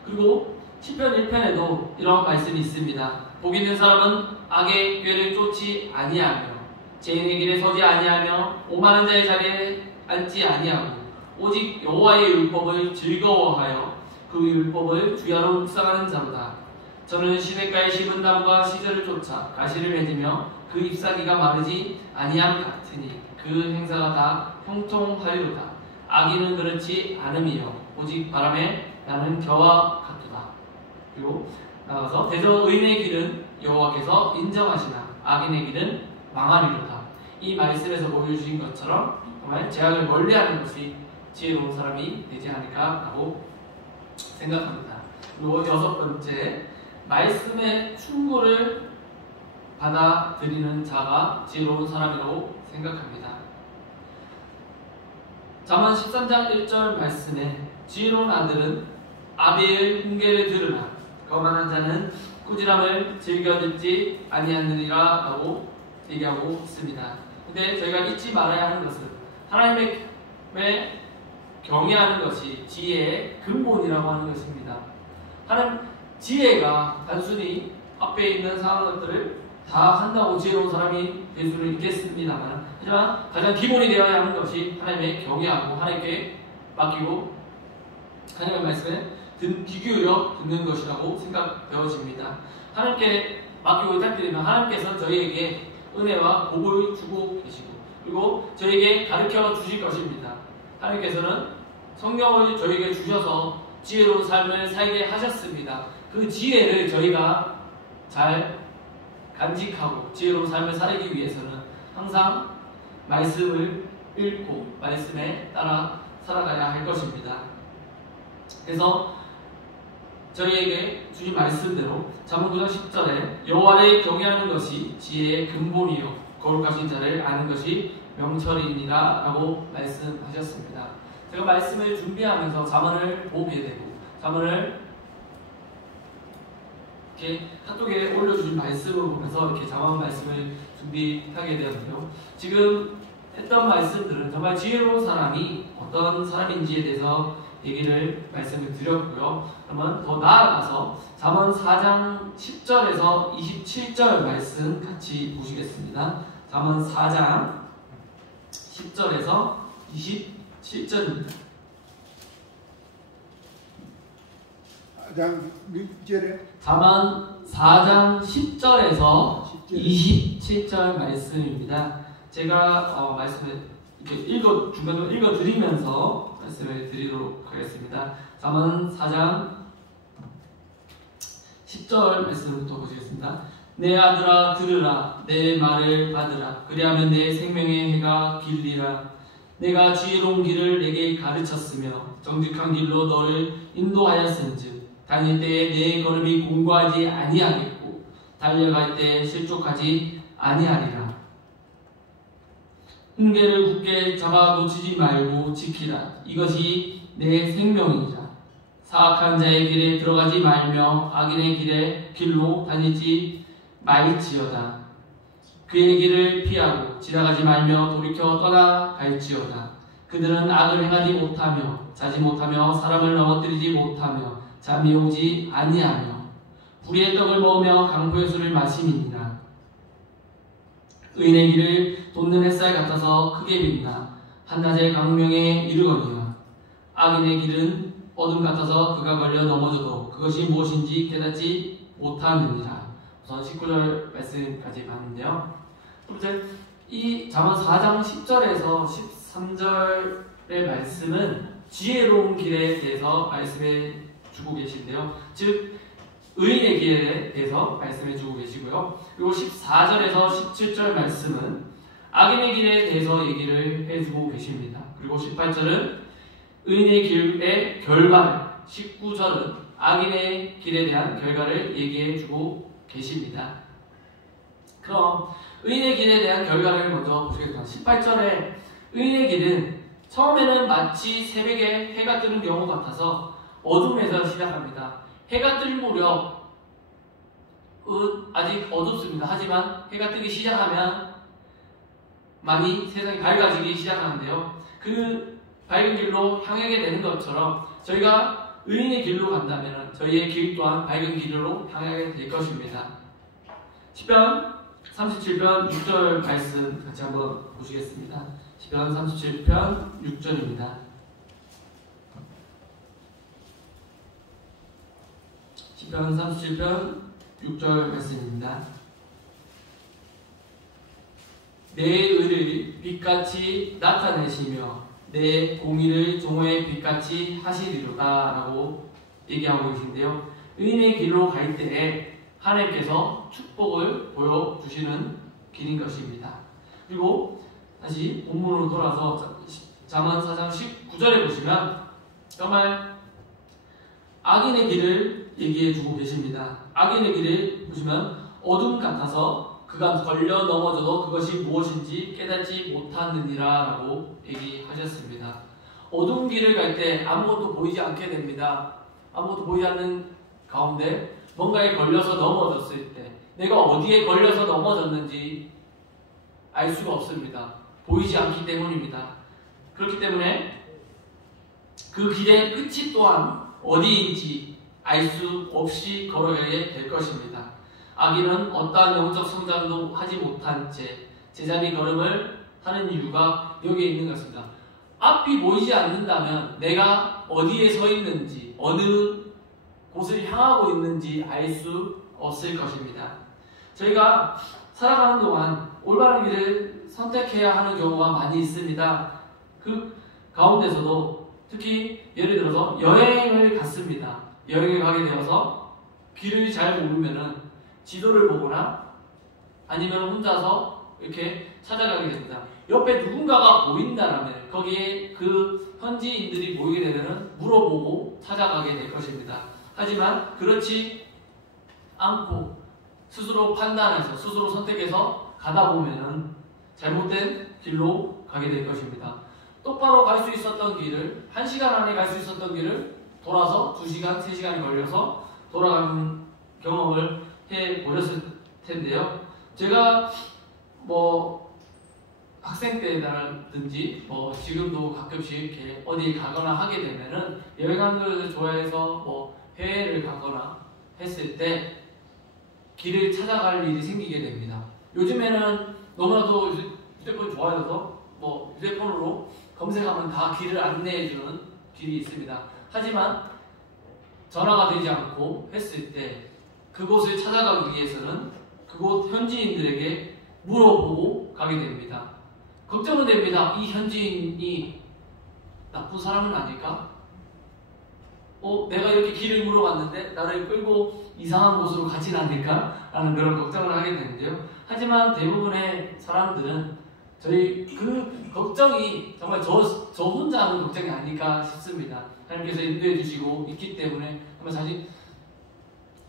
그리고 시편 1편에도 이런 말씀이 있습니다. 복 있는 사람은 악의 꾀를 쫓지 아니하며 죄인의 길에 서지 아니하며 오만한 자의 자리에 앉지 아니하고 오직 여호와의 율법을 즐거워하여 그 율법을 주야로 묵상하는 자로다. 저는 시냇가에 심은 나무가 시절을 쫓아 가시를 맺으며 그 잎사귀가 마르지 아니함 같으니 그 행사가 다 형통하리로다. 악인은 그렇지 않음이요 오직 바람에 나는 겨와 같도다. 그리고 나가서 대저 의인의 길은 여호와께서 인정하시나 악인의 길은 망하리로다. 이 말씀에서 보여주신 것처럼 정말 죄악을 멀리하는 것이 지혜로운 사람이 되지 않을까라고 생각합니다. 그리고 여섯 번째, 말씀의 충고를 받아들이는 자가 지혜로운 사람이라고 생각합니다. 잠언 13장 1절 말씀에 지혜로운 아들은 아비의 훈계를 들으나 거만한 자는 꾸지람을 즐겨 듣지 아니하느니라 라고 얘기하고 있습니다. 근데 저희가 잊지 말아야 하는 것은 하나님의 경외하는 것이 지혜의 근본이라고 하는 것입니다. 하나님 지혜가 단순히 앞에 있는 상황들을 다 한다고 지혜로운 사람이 될 수는 있겠습니다만, 하지만 가장 기본이 되어야 하는 것이 하나님의 경외하고 하나님께 맡기고 하나님의 말씀에 귀 기울여 듣는 것이라고 생각되어집니다. 하나님께 맡기고 부탁드리면 하나님께서 저희에게 은혜와 복을 주고 계시고 그리고 저희에게 가르쳐 주실 것입니다. 하나님께서는 성령을 저희에게 주셔서 지혜로운 삶을 살게 하셨습니다. 그 지혜를 저희가 잘 간직하고 지혜로운 삶을 살기 위해서는 항상 말씀을 읽고 말씀에 따라 살아가야 할 것입니다. 그래서 저희에게 주신 말씀대로 잠언 9장 10절에 여호와를 경외하는 것이 지혜의 근본이요 거룩하신 자를 아는 것이 명철이니라 라고 말씀하셨습니다. 제가 말씀을 준비하면서 잠언을 보게 되고 잠언을 이렇게 카톡에 올려주신 말씀을 보면서 이렇게 잠언 말씀을 준비하게 되었는데요. 지금 했던 말씀들은 정말 지혜로운 사람이 어떤 사람인지에 대해서 말씀을 드렸고요. 그러면 더 나아가서 잠언 4장 10절에서 27절 말씀 같이 보시겠습니다. 잠언 4장 10절에서 27절입니다. 잠언 4장 10절에서 27절 말씀입니다. 제가 말씀을 이렇게 중간으로 읽어드리면서 말씀을 드리도록 하겠습니다. 잠언 4장 10절 말씀부터 보시겠습니다. 내 아들아 들으라 내 말을 받으라 그리하면 내 생명의 해가 길리라. 내가 지혜로운 길을 내게 가르쳤으며 정직한 길로 너를 인도하였은즉 다닐 때에 내 걸음이 공고하지 아니하겠고 달려갈 때에 실족하지 아니하리라. 훈계를 굳게 잡아 놓치지 말고 지키라. 이것이 내 생명이자 사악한 자의 길에 들어가지 말며 악인의 길로 다니지 말지어다. 그의 길을 피하고 지나가지 말며 돌이켜 떠나갈지어다. 그들은 악을 행하지 못하며 자지 못하며 사람을 넘어뜨리지 못하며 잠이 오지 아니하며 불의의 떡을 먹으며 강포의 술을 마심이니라. 의인의 길을 돋는 햇살 같아서 크게 빛나 한낮의 광명에 이르거니와 악인의 길은 어둠 같아서 그가 걸려 넘어져도 그것이 무엇인지 깨닫지 못하느니라. 우선 19절 말씀까지 봤는데요. 이제 이 잠언 4장 10절에서 13절의 말씀은 지혜로운 길에 대해서 말씀해 주고 계신데요. 즉 의인의 길에 대해서 말씀해 주고 계시고요. 그리고 14절에서 17절 말씀은 악인의 길에 대해서 얘기를 해주고 계십니다. 그리고 18절은 의인의 길의 결과, 19절은 악인의 길에 대한 결과를 얘기해 주고 계십니다. 그럼 의인의 길에 대한 결과를 먼저 보시겠습니다. 18절에 의인의 길은 처음에는 마치 새벽에 해가 뜨는 경우 같아서 어둠에서 시작합니다. 해가 뜰 무렵 아직 어둡습니다. 하지만 해가 뜨기 시작하면 많이 세상이 밝아지기 시작하는데요. 그 밝은 길로 향하게 되는 것처럼 저희가 의인의 길로 간다면 저희의 길 또한 밝은 길로 향하게 될 것입니다. 시편 37편 6절 말씀 같이 한번 보시겠습니다. 시편 37편 6절입니다. 시편 37편 6절 말씀입니다. 내 의를 빛같이 나타내시며 내 공의를 종호의 빛같이 하시리로다 라고 얘기하고 계신데요. 의인의 길로 갈 때에 하나님께서 축복을 보여주시는 길인 것입니다. 그리고 다시 본문으로 돌아서 잠언 4장 19절에 보시면 정말 악인의 길을 얘기해 주고 계십니다. 악인의 길을 보시면 어둠 같아서 그가 걸려 넘어져도 그것이 무엇인지 깨닫지 못하느니라 라고 얘기하셨습니다. 어두운 길을 갈 때 아무것도 보이지 않게 됩니다. 아무것도 보이지 않는 가운데 뭔가에 걸려서 넘어졌을 때 내가 어디에 걸려서 넘어졌는지 알 수가 없습니다. 보이지 않기 때문입니다. 그렇기 때문에 그 길의 끝이 또한 어디인지 알 수 없이 걸어가게 될 것입니다. 악인은 어떠한 영적 성장도 하지 못한 채 제자리 걸음을 하는 이유가 여기에 있는 것입니다. 앞이 보이지 않는다면 내가 어디에 서 있는지 어느 곳을 향하고 있는지 알 수 없을 것입니다. 저희가 살아가는 동안 올바른 길을 선택해야 하는 경우가 많이 있습니다. 그 가운데서도 특히 예를 들어서 여행을 갔습니다. 여행을 가게 되어서 길을 잘 모르면은 지도를 보거나 아니면 혼자서 이렇게 찾아가게 됩니다. 옆에 누군가가 보인다라면 거기에 그 현지인들이 보이게 되면 물어보고 찾아가게 될 것입니다. 하지만 그렇지 않고 스스로 판단해서 스스로 선택해서 가다 보면은 잘못된 길로 가게 될 것입니다. 똑바로 갈 수 있었던 길을 1시간 안에 갈 수 있었던 길을 돌아서 2시간, 3시간이 걸려서 돌아가는 경험을 해보셨을 텐데요. 제가 학생 때라든지 지금도 가끔씩 이렇게 어디 가거나 하게 되면은 여행하는 걸 좋아해서 해외를 가거나 했을 때 길을 찾아갈 일이 생기게 됩니다. 요즘에는 너무나도 휴대폰이 좋아져서 휴대폰으로 검색하면 다 길을 안내해주는 길이 있습니다. 하지만 전화가 되지 않고 했을 때 그곳을 찾아가기 위해서는 그곳 현지인들에게 물어보고 가게 됩니다. 걱정은 됩니다. 이 현지인이 나쁜 사람은 아닐까? 내가 이렇게 길을 물어봤는데 나를 끌고 이상한 곳으로 가진 않을까? 라는 그런 걱정을 하게 되는데요. 하지만 대부분의 사람들은 저희 그 걱정이 정말 저 혼자 하는 걱정이 아닐까 싶습니다. 하나님께서 인도해 주시고 있기 때문에 사실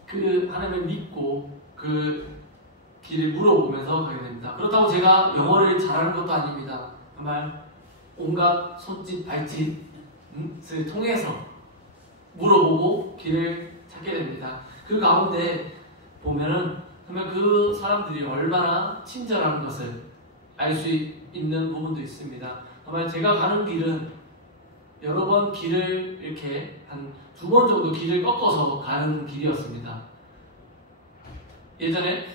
그 하나님을 믿고 그 길을 물어보면서 가게 됩니다. 그렇다고 제가 영어를 잘하는 것도 아닙니다. 정말 온갖 손짓 발짓을 통해서 물어보고 길을 찾게 됩니다. 그 가운데 보면은 정말 그 사람들이 얼마나 친절한 것을 알 수 있는 부분도 있습니다. 정말 제가 가는 길은 여러 번 길을 이렇게 한 2번 정도 길을 꺾어서 가는 길이었습니다. 예전에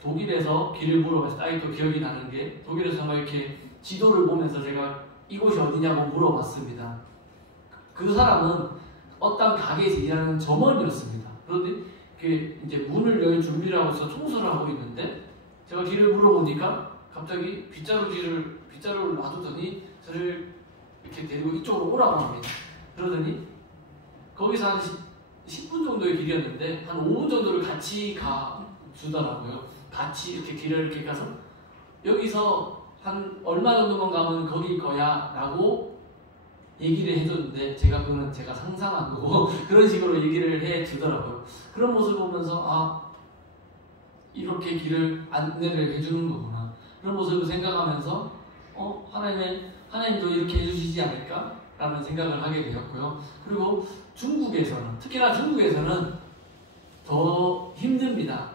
독일에서 길을 물어봤을 때 아직도 기억이 나는 게 독일에서 정말 이렇게 지도를 보면서 제가 이곳이 어디냐고 물어봤습니다. 그 사람은 어떤 가게에서 일하는 점원이었습니다. 그런데 이제 문을 열 준비를 하고 있어 청소를 하고 있는데 제가 길을 물어보니까 갑자기 빗자루를 놔두더니 저를 이렇게 데리고 이쪽으로 오라고 합니다. 그러더니 거기서 한 10분 정도의 길이었는데 한 5분 정도를 같이 가주더라고요. 같이 이렇게 길을 이렇게 가서 여기서 한 얼마 정도만 가면 거길 거야 라고 얘기를 해줬는데 그거는 제가 상상한 거고 그런 식으로 얘기를 해주더라고요. 그런 모습을 보면서 이렇게 길을 안내를 해주는 거구나. 그런 모습을 생각하면서 하나님도 이렇게 해주시지 않을까? 라는 생각을 하게 되었고요. 그리고 중국에서는, 특히나 중국에서는 더 힘듭니다.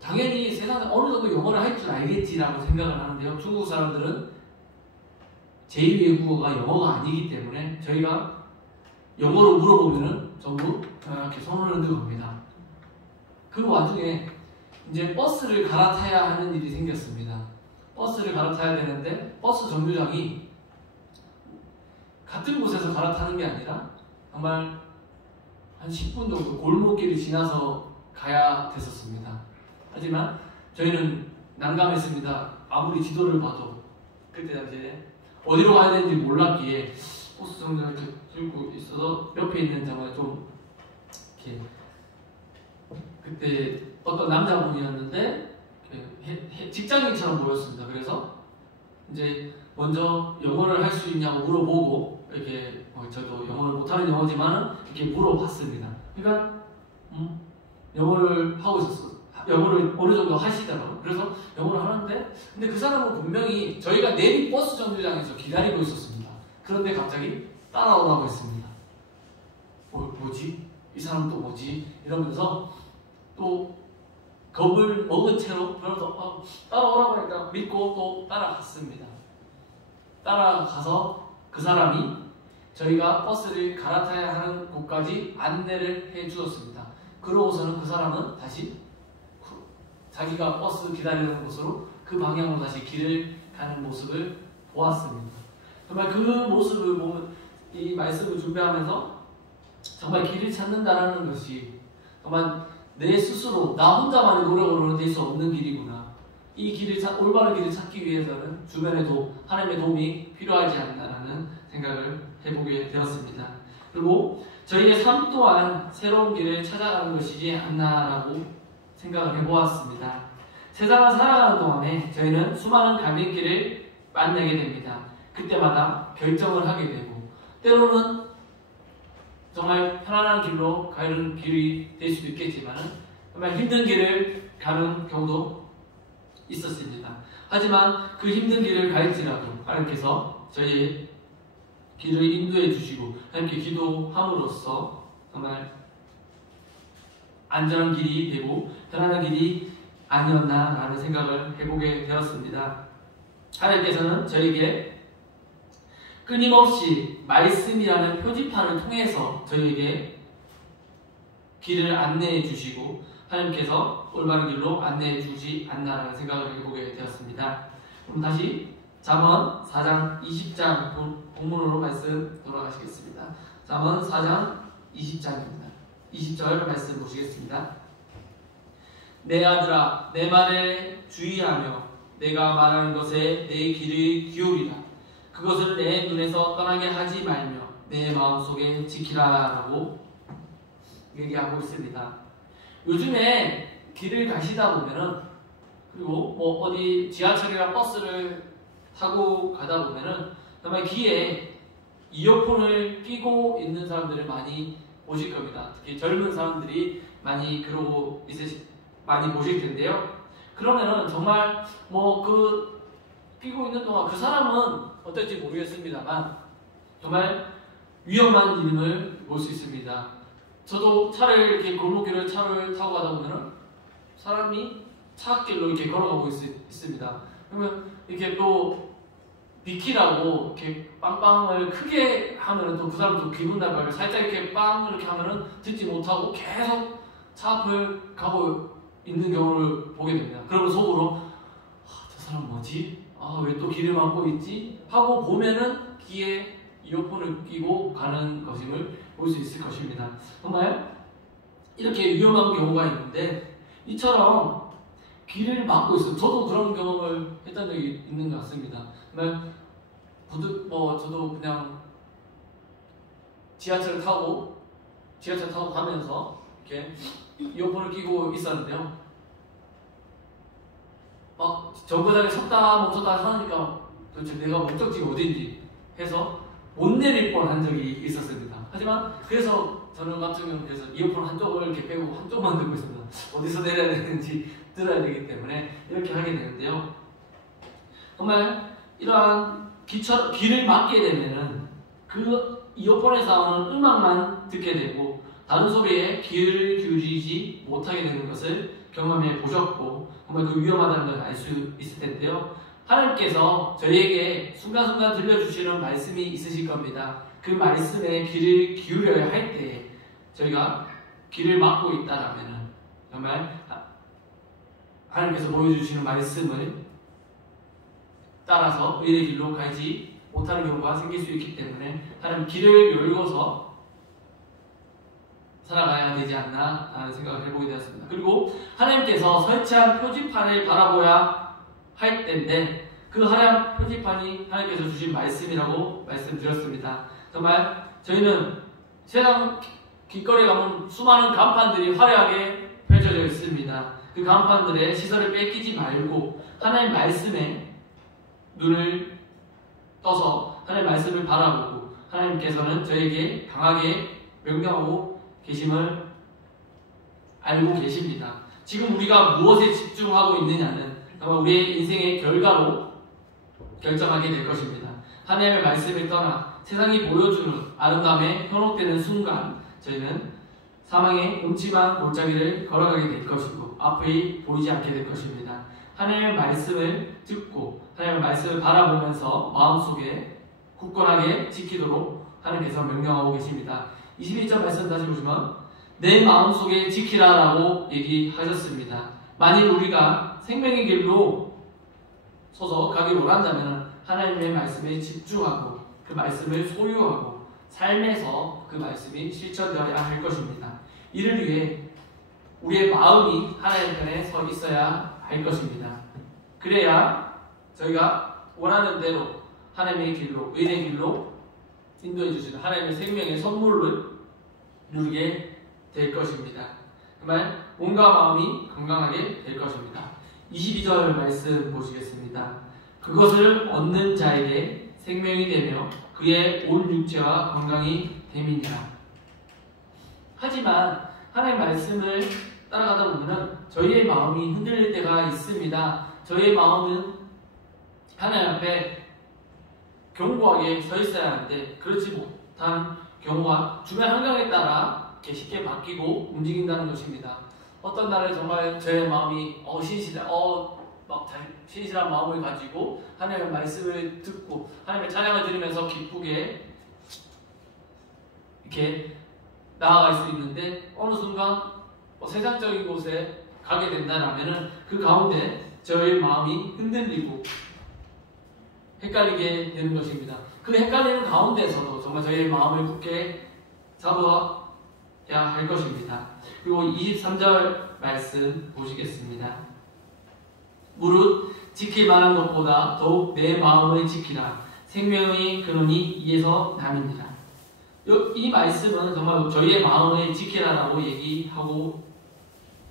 당연히 세상에 어느 정도 영어를 할 줄 알겠지라고 생각을 하는데요. 중국 사람들은 제2외국어가 영어가 아니기 때문에 저희가 영어로 물어보면은 전부 이렇게 손을 흔들고 갑니다. 그 와중에 이제 버스를 갈아타야 하는 일이 생겼습니다. 버스를 갈아타야 되는데 버스 정류장이 같은 곳에서 갈아타는 게 아니라 정말 한 10분 정도 골목길을 지나서 가야 됐었습니다. 하지만 저희는 난감했습니다. 아무리 지도를 봐도 그때 당시에 어디로 가야 되는지 몰랐기에 버스 정류장을 이렇게 들고 있어서 옆에 있는 정말 좀 이렇게 그때 어떤 남자분이었는데 직장인처럼 보였습니다. 그래서 이제 먼저 영어를 할 수 있냐고 물어보고 이렇게 저도 영어를 못하는 영어지만은 이렇게 물어봤습니다. 그러니까 영어를 하고 있었어요. 영어를 어느 정도 하시더라고요. 그래서 영어를 하는데 근데 그 사람은 분명히 저희가 내린 버스 정류장에서 기다리고 있었습니다. 그런데 갑자기 따라오라고 했습니다. 뭐지? 이 사람 또 뭐지? 이러면서 또 겁을 먹은 채로 그러면서 따라오라고 하니까 믿고 또 따라갔습니다. 따라가서 그 사람이 저희가 버스를 갈아타야 하는 곳까지 안내를 해주었습니다. 그러고서는 그 사람은 다시 자기가 버스 기다리는 곳으로 그 방향으로 다시 길을 가는 모습을 보았습니다. 정말 그 모습을 보면 이 말씀을 준비하면서 정말 길을 찾는다라는 것이 정말 내 스스로 나 혼자만의 노력으로는 될 수 없는 길이구나. 이 올바른 길을 찾기 위해서는 주변에도 하나님의 도움이 필요하지 않나라는 생각을 해보게 되었습니다. 그리고 저희의 삶 또한 새로운 길을 찾아가는 것이지 않나라고 생각을 해보았습니다. 세상을 살아가는 동안에 저희는 수많은 갈림길을 만나게 됩니다. 그때마다 결정을 하게 되고 때로는 정말 편안한 길로 가는 길이 될 수도 있겠지만 정말 힘든 길을 가는 경우도 있었습니다. 하지만 그 힘든 길을 갈지라도 하나님께서 저희의 길을 인도해 주시고 하나님께 기도함으로써 정말 안전한 길이 되고 편안한 길이 아니었나라는 생각을 해보게 되었습니다. 하나님께서는 저에게 끊임없이 말씀이라는 표지판을 통해서 저희에게 길을 안내해 주시고 하나님께서 올바른 길로 안내해 주지 않나라는 생각을 해보게 되었습니다. 그럼 다시 잠언 4장 20장 본문으로 말씀 돌아가시겠습니다. 잠언 4장 20장입니다. 20절 말씀 보시겠습니다. 내 아들아 내 말에 주의하며 내가 말하는 것에 내 귀를 기울이라. 그것을 내 눈에서 떠나게 하지 말며 내 마음속에 지키라 라고 얘기하고 있습니다. 요즘에 길을 가시다 보면은 그리고 뭐 어디 지하철이나 버스를 타고 가다 보면은 정말 귀에 이어폰을 끼고 있는 사람들을 많이 보실 겁니다. 특히 젊은 사람들이 많이 많이 보실 텐데요. 그러면은 정말 끼고 있는 동안 그 사람은 어떨지 모르겠습니다만 정말 위험한 일을 볼 수 있습니다. 저도 이렇게 골목길을 차를 타고 가다 보면은 사람이 차길로 이렇게 걸어가고 있습니다. 그러면 이렇게 또 비키라고 이렇게 빵빵을 크게 하면은 또 그 사람도 기분 나빠요. 살짝 이렇게 빵 이렇게 하면은 듣지 못하고 계속 차 앞을 가고 있는 경우를 보게 됩니다. 그러면 속으로 저 사람 뭐지? 왜 또 길을 막고 있지? 하고 보면은 귀에 이어폰을 끼고 가는 것임을 볼 수 있을 것입니다. 정말 이렇게 위험한 경우가 있는데 이처럼 길을 막고 있어요. 저도 그런 경험을 했던 적이 있는 것 같습니다. 정말 저도 그냥 지하철 타고 가면서 이렇게 이어폰을 끼고 있었는데요. 막 정거장에 섰다 멈췄다 하니까 도대체 내가 목적지가 어딘지 해서 못 내릴 뻔한 적이 있었습니다. 하지만 그래서 저는 같은 경우는 그래서 이어폰 한쪽을 이렇게 빼고 한쪽만 듣고 있습니다. 어디서 내려야 되는지 들어야 되기 때문에 이렇게 하게 되는데요. 정말 이러한 길을 막게 되면은 그 이어폰에서 나오는 음악만 듣게 되고 다른 소리에 귀를 기울이지 못하게 되는 것을 경험해 보셨고 정말 그 위험하다는 걸 알 수 있을 텐데요. 하나님께서 저희에게 순간순간 들려주시는 말씀이 있으실 겁니다. 그 말씀에 귀를 기울여야 할 때 저희가 귀를 막고 있다라면 정말 하나님께서 보여주시는 말씀을 따라서 의의 길로 가지 못하는 경우가 생길 수 있기 때문에 하나님 길을 열고서 살아가야 되지 않나 하는 생각을 해보게 되었습니다. 그리고 하나님께서 설치한 표지판을 바라보야 할 때인데 그 하얀 표지판이 하나님께서 주신 말씀이라고 말씀드렸습니다. 정말 저희는 세상 길거리에 가면 수많은 간판들이 화려하게 펼쳐져 있습니다. 그 간판들의 시선을 뺏기지 말고 하나님 말씀에 눈을 떠서 하나님 말씀을 바라보고 하나님께서는 저에게 강하게 명령하고 계심을 알고 계십니다. 지금 우리가 무엇에 집중하고 있느냐는 아마 우리의 인생의 결과로 결정하게 될 것입니다. 하나님의 말씀을 떠나 세상이 보여주는 아름다움에 현혹되는 순간 저희는 사망의 음침한 골짜기를 걸어가게 될 것이고 앞이 보이지 않게 될 것입니다. 하나님의 말씀을 듣고 하나님의 말씀을 바라보면서 마음속에 굳건하게 지키도록 하나님께서 명령하고 계십니다. 21절 말씀 다시 보시면 내 마음속에 지키라라고 얘기하셨습니다. 만일 우리가 생명의 길로 서서 가기 원한다면 하나님의 말씀에 집중하고 그 말씀을 소유하고 삶에서 그 말씀이 실천되어야 할 것입니다. 이를 위해 우리의 마음이 하나님 편에 서 있어야 할 것입니다. 그래야 저희가 원하는 대로 하나님의 길로, 의의 길로 인도해 주시는 하나님의 생명의 선물을 누리게 될 것입니다. 정말 몸과 마음이 건강하게 될 것입니다. 22절 말씀 보시겠습니다. 그것을 얻는 자에게 생명이 되며 그의 온 육체와 건강이 됨이니라. 하지만 하나님의 말씀을 따라가다 보면 저희의 마음이 흔들릴 때가 있습니다. 저희의 마음은 하나님 앞에 견고하게 서 있어야 하는데 그렇지 못한 경우가 주변 환경에 따라 쉽게 바뀌고 움직인다는 것입니다. 어떤 날은 정말 저의 마음이 신실한 마음을 가지고 하나님의 말씀을 듣고 하나님의 찬양을 들으면서 기쁘게 이렇게 나아갈 수 있는데 어느 순간 세상적인 곳에 가게 된다면 그 가운데 저의 마음이 흔들리고 헷갈리게 되는 것입니다. 그 헷갈리는 가운데서도 정말 저의 마음을 굳게 잡아야 할 것입니다. 그리고 23절 말씀 보시겠습니다. 무릇 지킬 만한 것보다 더욱 내 마음을 지키라. 생명의 근원이 이에서 남이니라. 이 말씀은 정말 저희의 마음을 지키라라고 얘기하고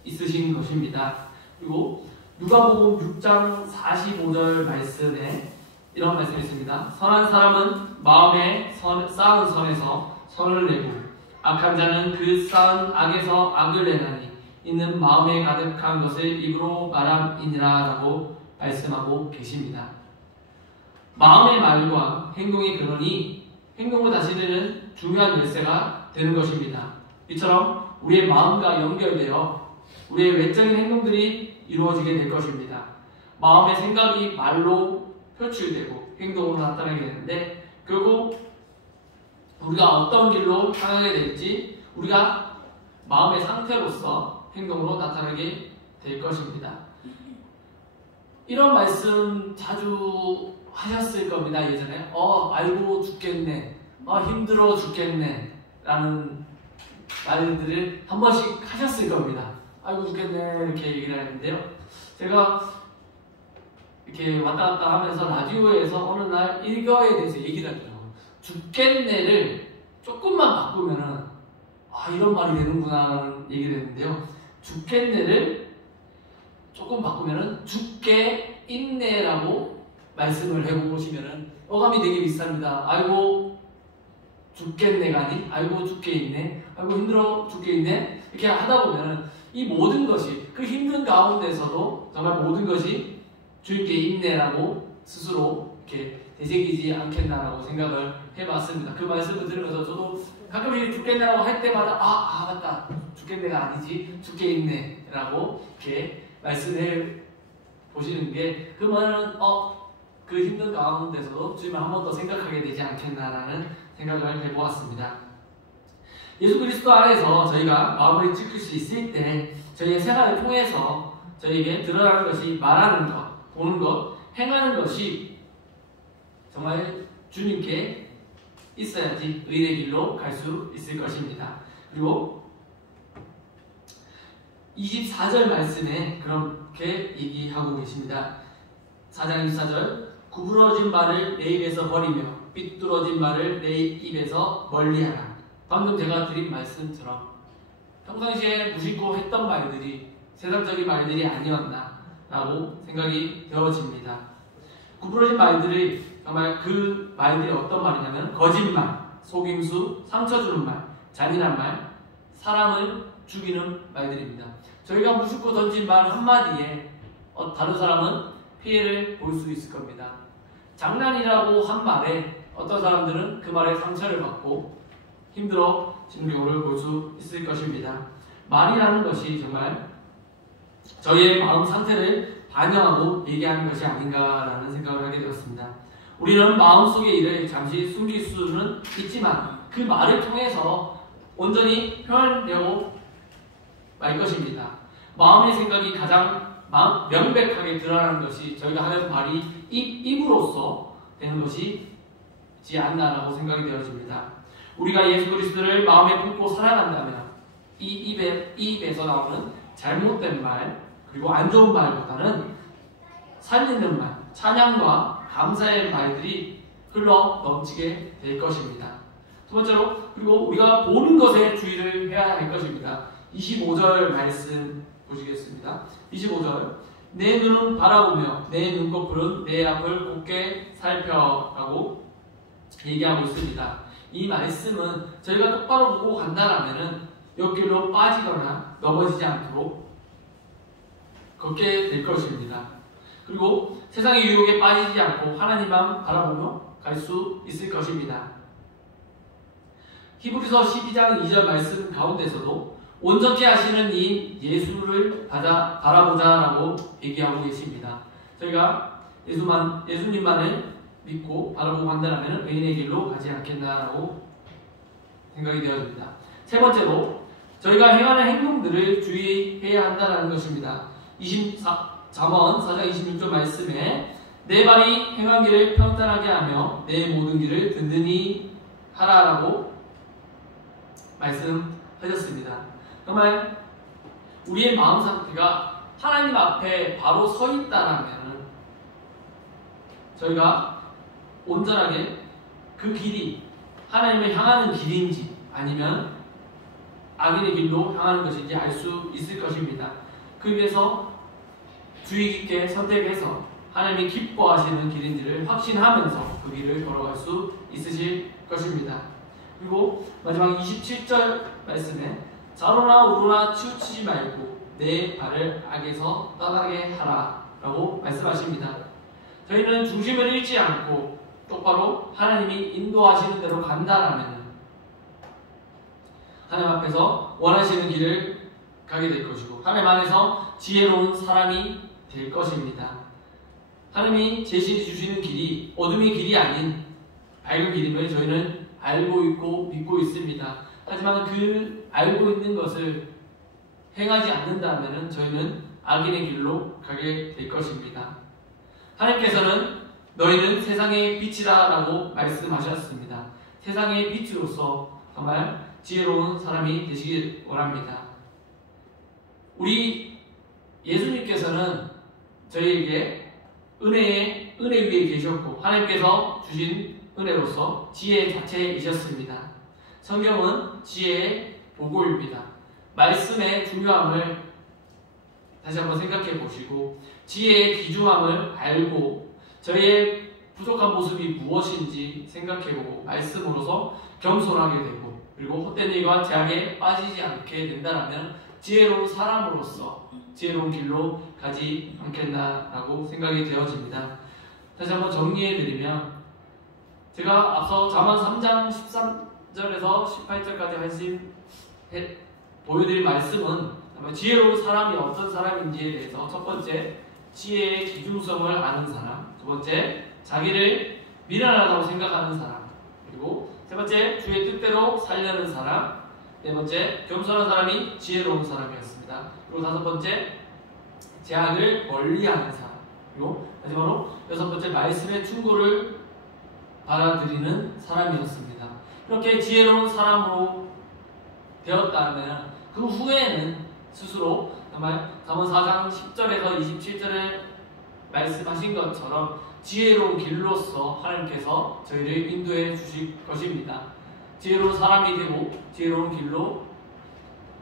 있으신 것입니다. 그리고 누가복음 6장 45절 말씀에 이런 말씀이 있습니다. 선한 사람은 마음에 쌓은 선에서 선을 내고 악한 자는 그 쌓은 악에서 악을 내나니 이는 마음에 가득한 것을 입으로 말함이니라 라고 말씀하고 계십니다. 마음의 말과 행동의 근원이 행동을 다스리는 중요한 열쇠가 되는 것입니다. 이처럼 우리의 마음과 연결되어 우리의 외적인 행동들이 이루어지게 될 것입니다. 마음의 생각이 말로 표출되고 행동으로 나타나게 되는데 결국 우리가 어떤 길로 향하게 될지 우리가 마음의 상태로서 행동으로 나타나게 될 것입니다. 이런 말씀 자주 하셨을 겁니다. 예전에 알고 죽겠네, 힘들어 죽겠네 라는 말들을 한 번씩 하셨을 겁니다. 아이고 죽겠네 이렇게 얘기를 하는데요, 제가 이렇게 왔다 갔다 하면서 라디오에서 어느 날 이거에 대해서 얘기를 하더라고요. 죽겠네를 조금만 바꾸면은 이런 말이 되는구나 라는 얘기를 했는데요, 죽겠네를 조금 바꾸면은 죽게 있네라고 말씀을 해보시면은 어감이 되게 비슷합니다. 아이고 죽겠네가 아닌 아이고 죽게 있네, 아이고 힘들어 죽게 있네, 이렇게 하다 보면은 이 모든 것이, 그 힘든 가운데서도 정말 모든 것이 주님께 있네라고 스스로 이렇게 되새기지 않겠나라고 생각을 해봤습니다. 그 말씀을 들으면서 저도 가끔씩 죽겠네라고 할 때마다 맞다, 죽겠네가 아니지 죽게 있네라고 이렇게 말씀해 보시는 게, 그 말은 그 힘든 가운데서도 주님을 한 번 더 생각하게 되지 않겠나라는 생각을 해보았습니다. 예수 그리스도 안에서 저희가 마음을 지킬 수 있을 때 저희의 생활을 통해서 저희에게 드러나는 것이 말하는 것, 보는 것, 행하는 것이 정말 주님께 있어야지 의의 길로 갈 수 있을 것입니다. 그리고 24절 말씀에 그렇게 얘기하고 계십니다. 4장 24절, 구부러진 말을 내 입에서 버리며 삐뚤어진 말을 내 입에서 멀리하라. 방금 제가 드린 말씀처럼 평상시에 무심코 했던 말들이 세상적인 말들이 아니었나 라고 생각이 되어집니다. 구부러진 말들이 정말 그 말들이 어떤 말이냐면 거짓말, 속임수, 상처 주는 말, 잔인한 말, 사람을 죽이는 말들입니다. 저희가 무심코 던진 말 한마디에 다른 사람은 피해를 볼 수 있을 겁니다. 장난이라고 한 말에 어떤 사람들은 그 말에 상처를 받고 힘들어지는 경우를 볼 수 있을 것입니다. 말이라는 것이 정말 저희의 마음 상태를 반영하고 얘기하는 것이 아닌가라는 생각을 하게 되었습니다. 우리는 마음속의 일을 잠시 숨길 수는 있지만 그 말을 통해서 온전히 표현되고 말 것입니다. 마음의 생각이 가장 명백하게 드러나는 것이 저희가 하는 말이 입으로써 되는 것이지 않나라고 생각이 되어집니다. 우리가 예수 그리스도를 마음에 품고 살아간다면 이 입에서 나오는 잘못된 말, 그리고 안 좋은 말보다는 살리는 말, 찬양과 감사의 말들이 흘러 넘치게 될 것입니다. 두 번째로, 그리고 우리가 보는 것에 주의를 해야 할 것입니다. 25절 말씀 보시겠습니다. 25절, 내 눈은 바라보며 내 눈꺼풀은 내 앞을 곱게 살펴라고 얘기하고 있습니다. 이 말씀은 저희가 똑바로 보고 간다라면은 옆길로 빠지거나 넘어지지 않도록 걷게 될 것입니다. 그리고 세상의 유혹에 빠지지 않고 하나님만 바라보며 갈 수 있을 것입니다. 히브리서 12장 2절 말씀 가운데서도 온전케 하시는 이 예수를 바라보자라고 얘기하고 계십니다. 저희가 예수님만을 믿고 바라보고 간다면 의인의 길로 가지 않겠나라고 생각이 되어집니다. 세 번째로, 저희가 행하는 행동들을 주의해야 한다는 것입니다. 잠언 4장 26절 말씀에 내 발이 행한 길을 평탄하게 하며 내 모든 길을 든든히 하라라고 말씀하셨습니다. 정말 우리의 마음 상태가 하나님 앞에 바로 서 있다라면 저희가 온전하게 그 길이 하나님을 향하는 길인지 아니면 악인의 길로 향하는 것인지 알 수 있을 것입니다. 그 위해서 주의 깊게 선택해서 하나님이 기뻐하시는 길인지를 확신하면서 그 길을 걸어갈 수 있으실 것입니다. 그리고 마지막 27절 말씀에 좌로나 우로나 치우치지 말고 내 발을 악에서 떠나게 하라 라고 말씀하십니다. 저희는 중심을 잃지 않고 똑바로 하나님이 인도하시는 대로 간다라면 하나님 앞에서 원하시는 길을 가게 될 것이고 하나님 안에서 지혜로운 사람이 될 것입니다. 하나님이 제시해 주시는 길이 어둠의 길이 아닌 밝은 길임을 저희는 알고 있고 믿고 있습니다. 하지만 그 알고 있는 것을 행하지 않는다면 저희는 악인의 길로 가게 될 것입니다. 하나님께서는 너희는 세상의 빛이라 라고 말씀하셨습니다. 세상의 빛으로서 정말 지혜로운 사람이 되시길 원합니다. 우리 예수님께서는 저희에게 은혜 위에 계셨고 하나님께서 주신 은혜로서 지혜 자체이셨습니다. 성경은 지혜의 보고입니다. 말씀의 중요함을 다시 한번 생각해 보시고 지혜의 귀중함을 알고 저희의 부족한 모습이 무엇인지 생각해보고 말씀으로서 겸손하게 되고 그리고 헛된 일과 제약에 빠지지 않게 된다면 지혜로운 사람으로서 지혜로운 길로 가지 않겠나라고 생각이 되어집니다. 다시 한번 정리해드리면 제가 앞서 잠언 3장 13절에서 18절까지 보여드릴 말씀은 지혜로운 사람이 어떤 사람인지에 대해서 첫 번째, 지혜의 기중성을 아는 사람, 두 번째, 자기를 미련하다고 생각하는 사람, 그리고 세 번째, 주의 뜻대로 살려는 사람, 네 번째, 겸손한 사람이 지혜로운 사람이었습니다. 그리고 다섯 번째, 제약을 멀리하는 사람, 그리고 마지막으로 여섯 번째, 말씀의 충고를 받아들이는 사람이었습니다. 이렇게 지혜로운 사람으로 되었다면 그 후에는 스스로 정말 잠언 4장 10절에서 27절에 말씀하신 것처럼 지혜로운 길로서 하나님께서 저희를 인도해 주실 것입니다. 지혜로운 사람이 되고 지혜로운 길로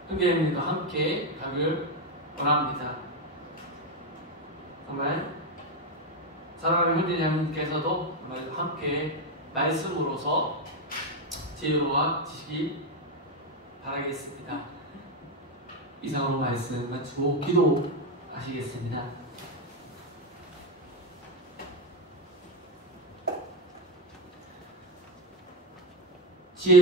형제님과 함께 가길 원합니다. 정말 사랑하는 형제님께서도 정말 함께 말씀으로서 지혜로워지시기 바라겠습니다. 이상으로 말씀 마치고 기도하시겠습니다. 지혜